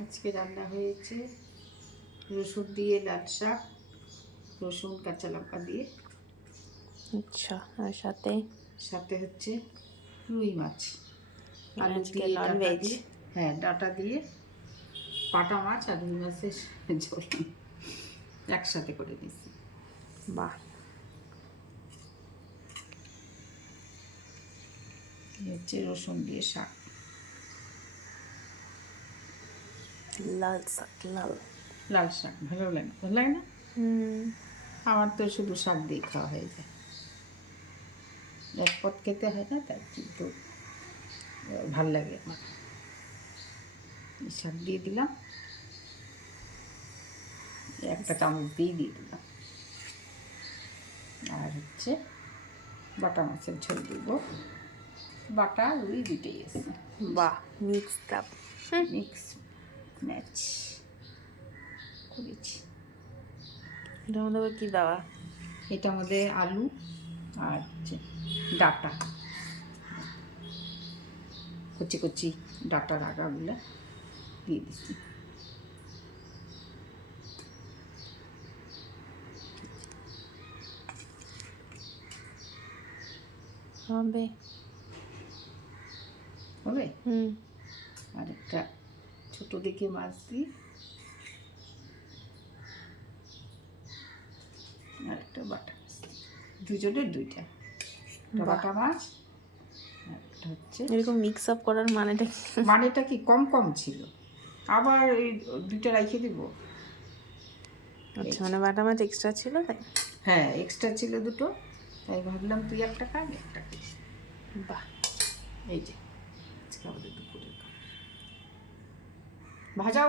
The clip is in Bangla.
আজকে রান্না হয়েছে রসুন দিয়ে লাল শাক, রসুন কাঁচা লঙ্কা দিয়ে। আচ্ছা, আর সাথে সাথে হচ্ছে রুই মাছ, আলু আজকে দিয়ে ডাঁটা ননভেজ। দিয়ে, হ্যাঁ ডাঁটা দিয়ে পাটা মাছ আর রুই মাছের ঝোল একসাথে করে দিয়েছি। বাহ, হচ্ছে রসুন দিয়ে শাক, লাল শাক, লাল শাক ভালো লাগে, ভালো লাগে না? আমার তো শুধু শাক দিয়ে খাওয়া হয়ে যায়, এক পদ খেতে হয় না, তাই কিন্তু ভাল লাগে আমার। শাক দিয়ে দিলাম, একটা চামচ দিয়ে দিলাম, আর হচ্ছে বাটা মাছের ঝোল দিব, বাটা রুই দুটেই আছে। বাহ, মিক্স আপ, মিক্স ম্যাচ করেছি। এটার মধ্যে আবার কি দেওয়া? এটার মধ্যে আলু আর হচ্ছে ডাঁটা, কচি কচি ডাঁটার আগাগুলো দিয়ে দিচ্ছি। হবে হবে। আর একটা ছোটো দেখে মাছ দিই, আর একটা বাটা মাছ দিই, দুজনের দুইটা, একটা বাটা মাছ আর একটা হচ্ছে। এরকম মিক্স আপ করার মানেটা কি? মানেটা কি, কম কম ছিল, আবার এই দুইটা রাইখে দিব। আচ্ছা, মানে বাটা মাছ এক্সট্রা ছিল তাই? হ্যাঁ এক্সট্রা ছিল দুটো, তাই ভাবলাম তুই একটা খা আমি একটা খাই। বাহ, এই যে আজকে আমাদের দুপুরের ভাজাও